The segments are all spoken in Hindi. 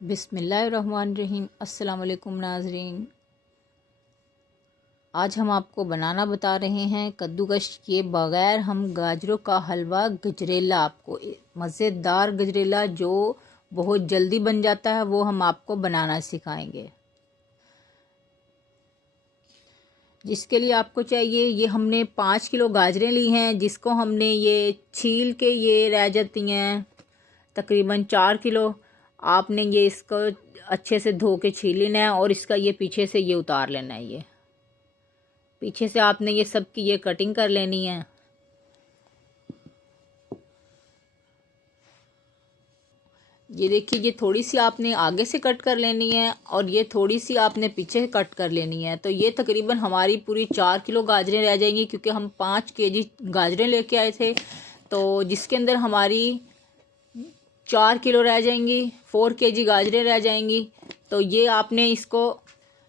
बिस्मिल्लाहिर्रहमानिर्रहीम। अस्सलाम वालेकुम नाज़रीन। आज हम आपको बनाना बता रहे हैं कद्दूकश किए बगैर हम गाजरों का हलवा गजरेला। आपको मज़ेदार गजरेला जो बहुत जल्दी बन जाता है वो हम आपको बनाना सिखाएंगे। जिसके लिए आपको चाहिए, ये हमने 5 किलो गाजरें ली हैं, जिसको हमने ये छील के ये रह जाती हैं तकरीबन 4 किलो। आपने ये इसको अच्छे से धो के छील लेना है और इसका ये पीछे से ये उतार लेना है। ये पीछे से आपने ये सब की ये कटिंग कर लेनी है। ये देखिए, ये थोड़ी सी आपने आगे से कट कर लेनी है और ये थोड़ी सी आपने पीछे कट कर लेनी है। तो ये तकरीबन हमारी पूरी 4 किलो गाजरें रह जाएंगी, क्योंकि हम 5 केजी गाजरें लेके आए थे, तो जिसके अंदर हमारी 4 किलो रह जाएंगी, 4 केजी गाजरें रह जाएंगी। तो ये आपने इसको,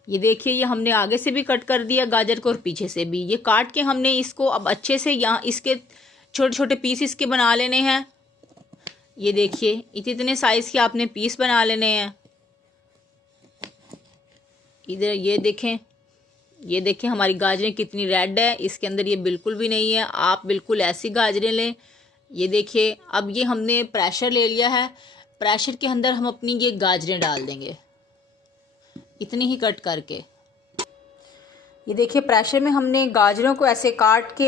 ये देखिए, ये हमने आगे से भी कट कर दिया गाजर को और पीछे से भी। ये काट के हमने इसको अब अच्छे से यहाँ इसके छोटे छोटे पीस इसके बना लेने हैं। ये देखिए, इतने साइज़ के आपने पीस बना लेने हैं। इधर ये देखें हमारी गाजरें कितनी रेड है, इसके अंदर ये बिल्कुल भी नहीं है। आप बिल्कुल ऐसी गाजरें लें। ये देखिए, अब ये हमने प्रेशर ले लिया है। प्रेशर के अंदर हम अपनी ये गाजरें डाल देंगे, इतनी ही कट करके। ये देखिए, प्रेशर में हमने गाजरों को ऐसे काट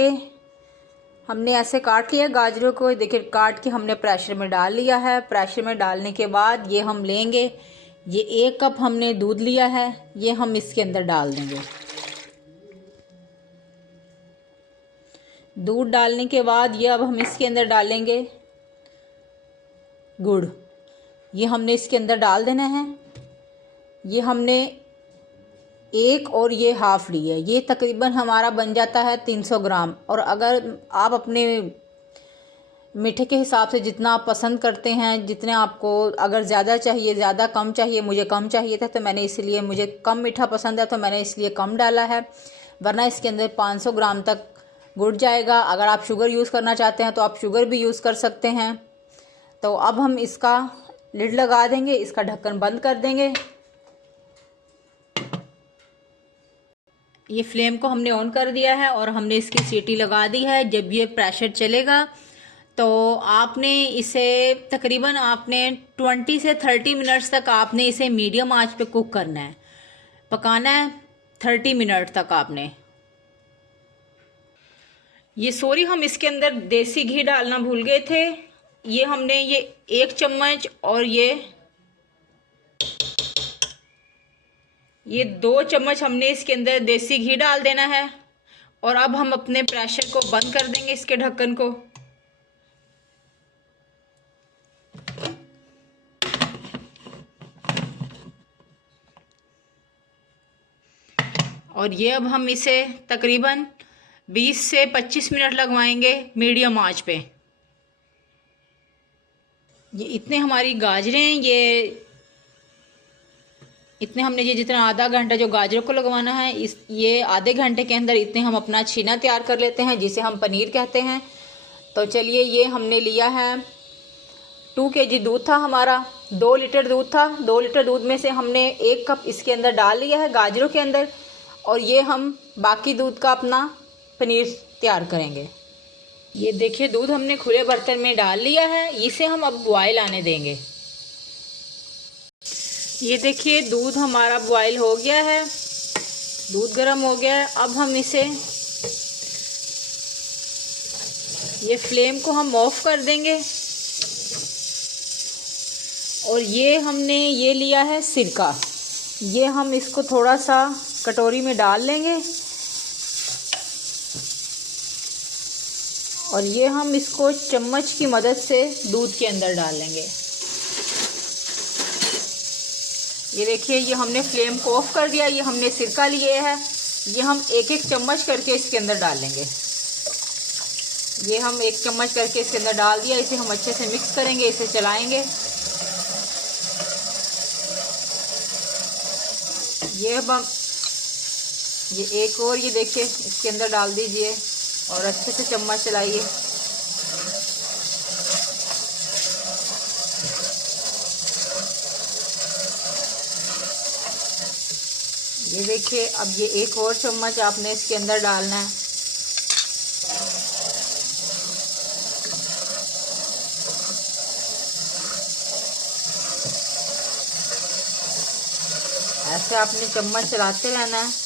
लिया गाजरों को। देखिए, काट के हमने प्रेशर में डाल लिया है। प्रेशर में डालने के बाद ये हम लेंगे, ये 1 कप हमने दूध लिया है, ये हम इसके अंदर डाल देंगे। दूध डालने के बाद ये अब हम इसके अंदर डालेंगे गुड़। ये हमने इसके अंदर डाल देना है। ये हमने 1 और ये हाफ ली है, ये तकरीबन हमारा बन जाता है 300 ग्राम। और अगर आप अपने मीठे के हिसाब से जितना आप पसंद करते हैं, जितने आपको अगर ज़्यादा चाहिए, ज़्यादा कम चाहिए, मुझे कम चाहिए था तो मैंने इसलिए, मुझे कम मीठा पसंद है तो मैंने इसलिए कम डाला है, वरना इसके अंदर 500 ग्राम तक गुड़ जाएगा। अगर आप शुगर यूज़ करना चाहते हैं तो आप शुगर भी यूज़ कर सकते हैं। तो अब हम इसका लिड लगा देंगे, इसका ढक्कन बंद कर देंगे। ये फ्लेम को हमने ऑन कर दिया है और हमने इसकी सीटी लगा दी है। जब ये प्रेशर चलेगा तो आपने इसे तकरीबन 20 से 30 मिनट्स तक आपने इसे मीडियम आंच पे कुक करना है, पकाना है 30 मिनट तक आपने। ये सॉरी, हम इसके अंदर देसी घी डालना भूल गए थे। ये हमने ये 1 चम्मच और ये 2 चम्मच हमने इसके अंदर देसी घी डाल देना है। और अब हम अपने प्रेशर को बंद कर देंगे, इसके ढक्कन को। और ये अब हम इसे तकरीबन 20 से 25 मिनट लगवाएंगे मीडियम आंच पे। ये इतने हमारी गाजरें, इतने हमने ये जितना आधा घंटा जो गाजरों को लगवाना है, ये आधे घंटे के अंदर इतने हम अपना छीना तैयार कर लेते हैं, जिसे हम पनीर कहते हैं। तो चलिए, ये हमने लिया है 2 केजी दूध था हमारा, 2 लीटर दूध था। 2 लीटर दूध में से हमने 1 कप इसके अंदर डाल लिया है गाजरों के अंदर, और ये हम बाकी दूध का अपना पनीर तैयार करेंगे। ये देखिए, दूध हमने खुले बर्तन में डाल लिया है, इसे हम अब बॉयल आने देंगे। ये देखिए, दूध हमारा बॉयल हो गया है, दूध गर्म हो गया है। अब हम इसे, ये फ्लेम को हम ऑफ कर देंगे। और ये हमने ये लिया है सिरका, ये हम इसको थोड़ा सा कटोरी में डाल लेंगे और ये हम इसको चम्मच की मदद से दूध के अंदर डाल लेंगे। ये देखिए, ये हमने फ्लेम को ऑफ कर दिया। ये हमने सिरका लिए है, ये हम 1-1 चम्मच करके इसके अंदर डाल लेंगे। ये हम 1 चम्मच करके इसके अंदर डाल दिया। इसे हम अच्छे से मिक्स करेंगे, इसे चलाएंगे। ये अब हम ये एक और, ये देखिए, इसके अंदर डाल दीजिए और अच्छे से चम्मच चलाइए। ये देखिए, अब ये एक और चम्मच आपने इसके अंदर डालना है। ऐसे आपने चम्मच चलाते रहना है।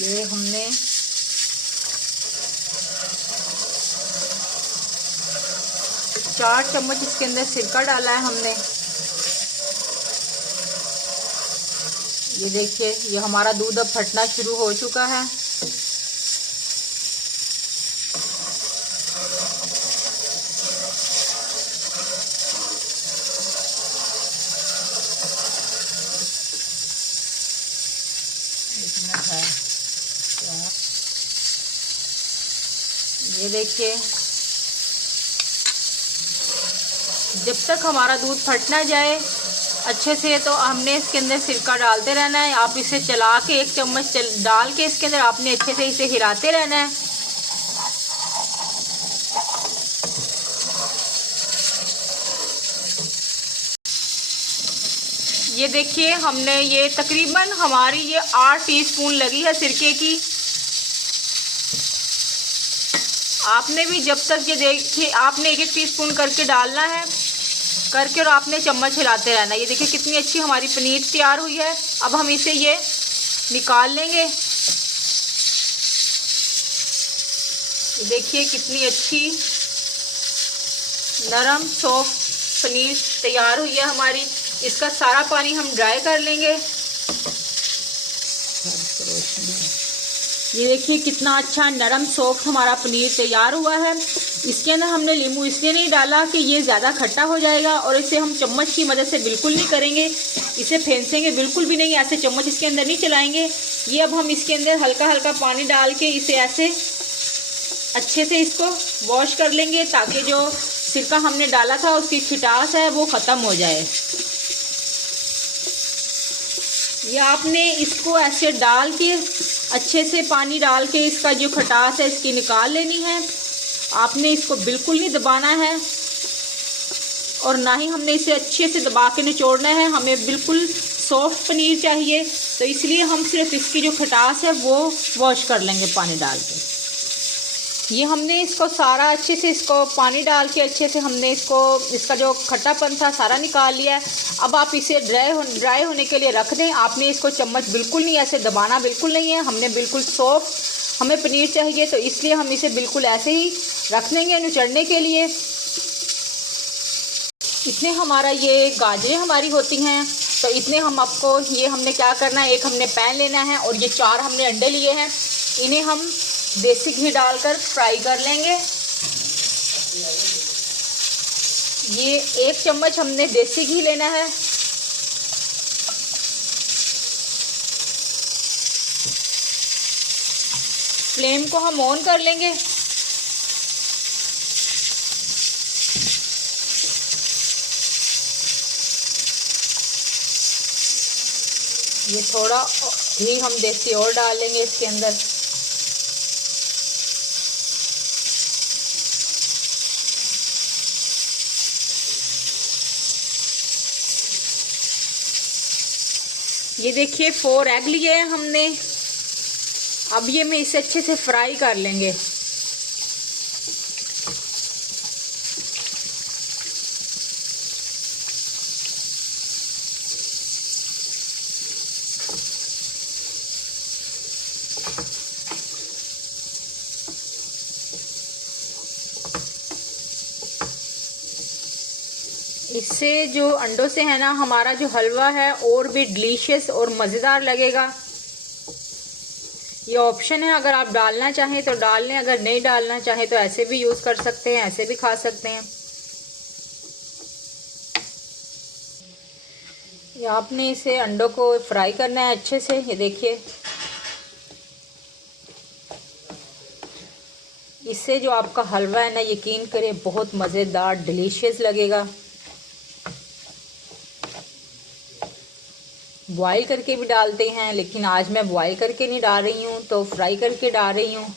ये हमने चार चम्मच इसके अंदर सिरका डाला है हमने। ये देखिए, ये हमारा दूध अब फटना शुरू हो चुका है। ये देखिए, जब तक हमारा दूध फट ना जाए अच्छे से, तो हमने इसके अंदर सिरका डालते रहना है। आप इसे चला के एक चम्मच डाल के इसके अंदर आपने अच्छे से इसे हिलाते रहना है। ये देखिए, हमने ये तकरीबन हमारी ये 8 टीस्पून लगी है सिरके की। आपने भी जब तक ये देखिए, आपने एक टीस्पून करके डालना है करके, और आपने चम्मच हिलाते रहना। ये देखिए कितनी अच्छी हमारी पनीर तैयार हुई है। अब हम इसे ये निकाल लेंगे। ये देखिए कितनी अच्छी नरम सॉफ्ट पनीर तैयार हुई है हमारी। इसका सारा पानी हम ड्राई कर लेंगे। ये देखिए कितना अच्छा नरम सॉफ्ट हमारा पनीर तैयार हुआ है। इसके अंदर हमने नींबू इसलिए नहीं डाला कि ये ज़्यादा खट्टा हो जाएगा, और इसे हम चम्मच की मदद से बिल्कुल नहीं करेंगे, इसे फेंसेंगे बिल्कुल भी नहीं, ऐसे चम्मच इसके अंदर नहीं चलाएंगे। ये अब हम इसके अंदर हल्का हल्का पानी डाल के इसे ऐसे अच्छे से इसको वॉश कर लेंगे, ताकि जो सिरका हमने डाला था उसकी खटास है वो ख़त्म हो जाए। ये आपने इसको ऐसे डाल के अच्छे से पानी डाल के इसका जो खटास है इसकी निकाल लेनी है। आपने इसको बिल्कुल नहीं दबाना है, और ना ही हमने इसे अच्छे से दबा के निचोड़ना है। हमें बिल्कुल सॉफ्ट पनीर चाहिए, तो इसलिए हम सिर्फ इसकी जो खटास है वो वॉश कर लेंगे पानी डाल के। ये हमने इसको सारा अच्छे से इसको पानी डाल के अच्छे से हमने इसका जो खट्टापन था सारा निकाल लिया है। अब आप इसे ड्राई होने के लिए रख दें। आपने इसको चम्मच बिल्कुल नहीं ऐसे दबाना बिल्कुल नहीं है। हमने बिल्कुल सॉफ्ट हमें पनीर चाहिए, तो इसलिए हम इसे बिल्कुल ऐसे ही रख देंगे निचड़ने के लिए। इतने हमारा ये गाजरें हमारी होती हैं, तो इतने हम आपको ये हमने क्या करना है, एक हमने पैन लेना है और ये 4 हमने अंडे लिए हैं, इन्हें हम देसी घी डालकर फ्राई कर लेंगे। ये 1 चम्मच हमने देसी घी लेना है। फ्लेम को हम ऑन कर लेंगे। ये थोड़ा घी हम देसी और डाल लेंगे इसके अंदर। ये देखिए 4 एग लिए हैं हमने। अब ये मैं इसे अच्छे से फ्राई कर लेंगे। इससे जो अंडों से है ना हमारा जो हलवा है और भी डिलीशियस और मज़ेदार लगेगा। ये ऑप्शन है, अगर आप डालना चाहें तो डाल लें, अगर नहीं डालना चाहें तो ऐसे भी यूज़ कर सकते हैं, ऐसे भी खा सकते हैं। ये आपने इसे अंडों को फ्राई करना है अच्छे से। ये देखिए, इससे जो आपका हलवा है ना, यकीन करें बहुत मज़ेदार डिलीशियस लगेगा। बॉईल करके भी डालते हैं, लेकिन आज मैं बॉईल करके नहीं डाल रही हूँ, तो फ्राई करके डाल रही हूँ।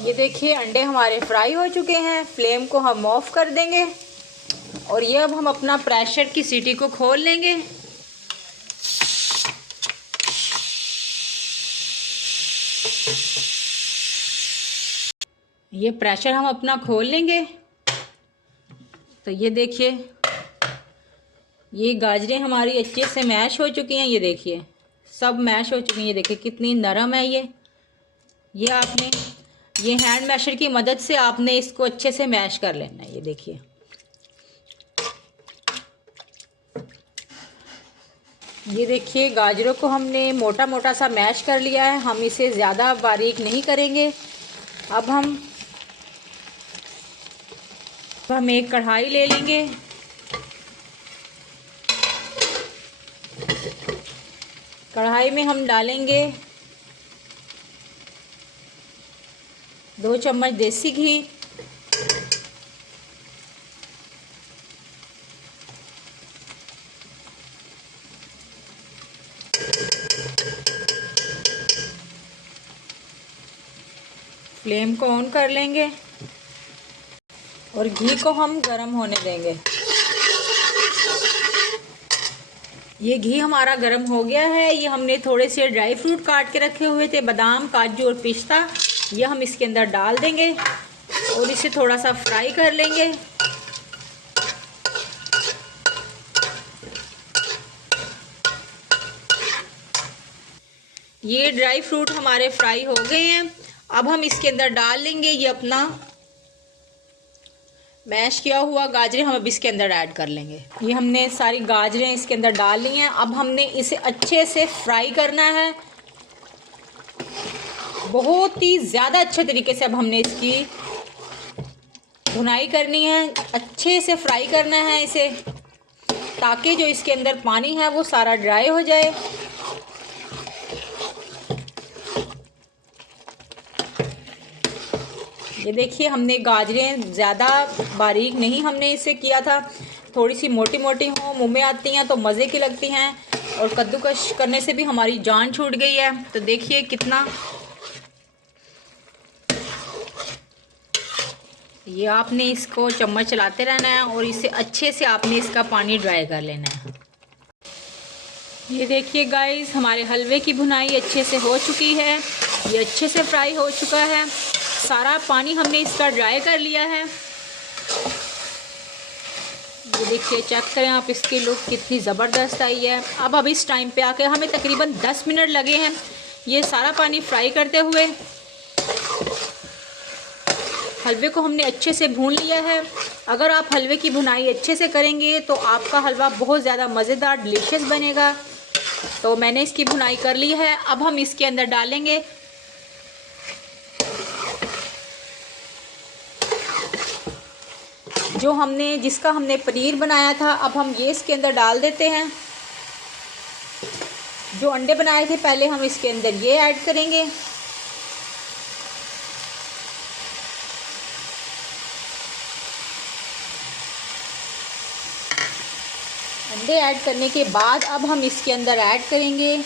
ये देखिए अंडे हमारे फ्राई हो चुके हैं। फ्लेम को हम ऑफ कर देंगे और ये अब हम अपना प्रेशर की सीटी को खोल लेंगे। ये प्रेशर हम अपना खोल लेंगे। तो ये देखिए ये गाजरें हमारी अच्छे से मैश हो चुकी हैं। ये देखिए सब मैश हो चुकी हैं। ये देखिए कितनी नरम है ये आपने ये हैंड मैशर की मदद से आपने इसको अच्छे से मैश कर लेना है। ये देखिए ये देखिए गाजरों को हमने मोटा मोटा सा मैश कर लिया है। हम इसे ज़्यादा बारीक नहीं करेंगे। अब हम एक कढ़ाई ले लेंगे। कढ़ाई में हम डालेंगे 2 चम्मच देसी घी। फ्लेम को ऑन कर लेंगे और घी को हम गरम होने देंगे। ये घी हमारा गरम हो गया है। ये हमने थोड़े से ड्राई फ्रूट काट के रखे हुए थे, बादाम, काजू और पिस्ता। ये हम इसके अंदर डाल देंगे और इसे थोड़ा सा फ्राई कर लेंगे। ये ड्राई फ्रूट हमारे फ्राई हो गए हैं। अब हम इसके अंदर डाल लेंगे ये अपना मैश किया हुआ गाजरें। हम अब इसके अंदर ऐड कर लेंगे। ये हमने सारी गाजरें इसके अंदर डाल ली हैं। अब हमने इसे अच्छे से फ्राई करना है, बहुत ही ज़्यादा अच्छे तरीके से। अब हमने इसकी भुनाई करनी है, अच्छे से फ्राई करना है इसे, ताकि जो इसके अंदर पानी है वो सारा ड्राई हो जाए। ये देखिए हमने गाजरें ज़्यादा बारीक नहीं हमने इसे किया था, थोड़ी सी मोटी मोटी हों, मुंह में आती हैं तो मज़े की लगती हैं, और कद्दूकश करने से भी हमारी जान छूट गई है। तो देखिए कितना ये आपने इसको चम्मच चलाते रहना है और इसे अच्छे से आपने इसका पानी ड्राई कर लेना है। ये देखिए गाइस हमारे हलवे की भुनाई अच्छे से हो चुकी है। ये अच्छे से फ्राई हो चुका है, सारा पानी हमने इसका ड्राई कर लिया है। ये देखिए चेक करें आप, इसकी लुक कितनी ज़बरदस्त आई है। अब इस टाइम पे आके हमें तकरीबन 10 मिनट लगे हैं ये सारा पानी फ्राई करते हुए। हलवे को हमने अच्छे से भून लिया है। अगर आप हलवे की भुनाई अच्छे से करेंगे तो आपका हलवा बहुत ज़्यादा मज़ेदार डिलीशियस बनेगा। तो मैंने इसकी भुनाई कर ली है। अब हम इसके अंदर डालेंगे जिसका हमने पनीर बनाया था। अब हम ये इसके अंदर डाल देते हैं। जो अंडे बनाए थे पहले हम इसके अंदर ये ऐड करेंगे। अंडे ऐड करने के बाद अब हम इसके अंदर ऐड करेंगे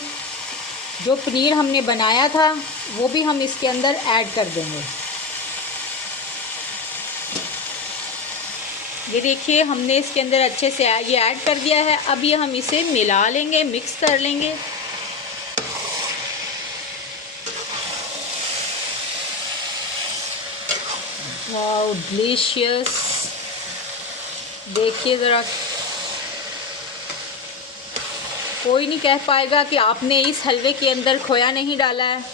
जो पनीर हमने बनाया था, वो भी हम इसके अंदर ऐड कर देंगे। ये देखिए हमने इसके अंदर अच्छे से ये ऐड कर दिया है। अब ये हम इसे मिला लेंगे, मिक्स कर लेंगे। Wow delicious. देखिए ज़रा, कोई नहीं कह पाएगा कि आपने इस हलवे के अंदर खोया नहीं डाला है।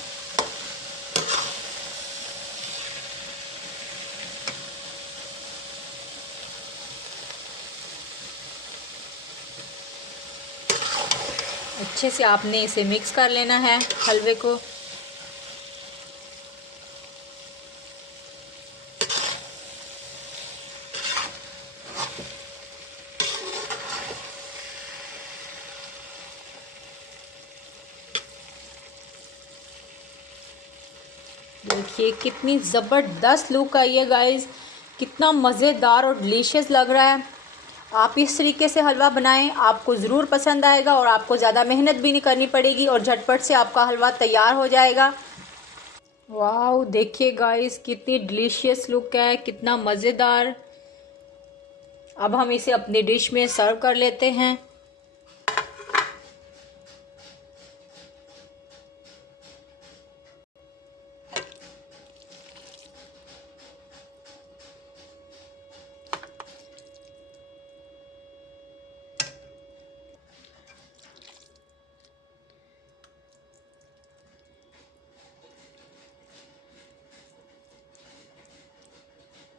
अच्छे से आपने इसे मिक्स कर लेना है हलवे को। देखिए कितनी ज़बरदस्त लुक आई है गाइस, कितना मज़ेदार और डिलीशियस लग रहा है। आप इस तरीके से हलवा बनाएं, आपको ज़रूर पसंद आएगा और आपको ज़्यादा मेहनत भी नहीं करनी पड़ेगी और झटपट से आपका हलवा तैयार हो जाएगा। वाओ, देखिए गाइस कितनी डिलीशियस लुक है, कितना मज़ेदार। अब हम इसे अपनी डिश में सर्व कर लेते हैं।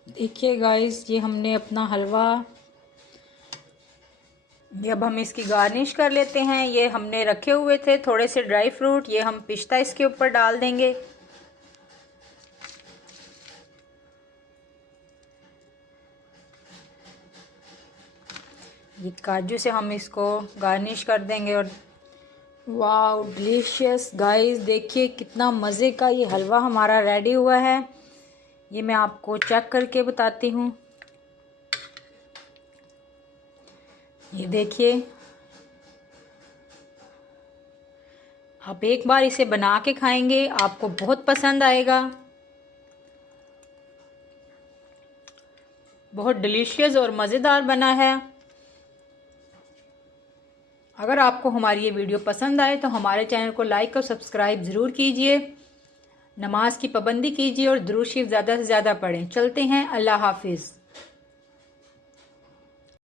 देखिए गाइस, ये हमने अपना हलवा, ये अब हम इसकी गार्निश कर लेते हैं। ये हमने रखे हुए थे थोड़े से ड्राई फ्रूट, ये हम पिस्ता इसके ऊपर डाल देंगे। ये काजू से हम इसको गार्निश कर देंगे। और वाओ डिलीशियस गाइस, देखिए कितना मज़े का ये हलवा हमारा रेडी हुआ है। ये मैं आपको चेक करके बताती हूँ। ये देखिए, आप एक बार इसे बना के खाएंगे, आपको बहुत पसंद आएगा। बहुत डिलीशियस और मज़ेदार बना है। अगर आपको हमारी ये वीडियो पसंद आए तो हमारे चैनल को लाइक और सब्सक्राइब ज़रूर कीजिए। नमाज की पाबंदी कीजिए और दुरूद शरीफ ज़्यादा से ज़्यादा पढ़ें। चलते हैं, अल्लाह हाफिज़।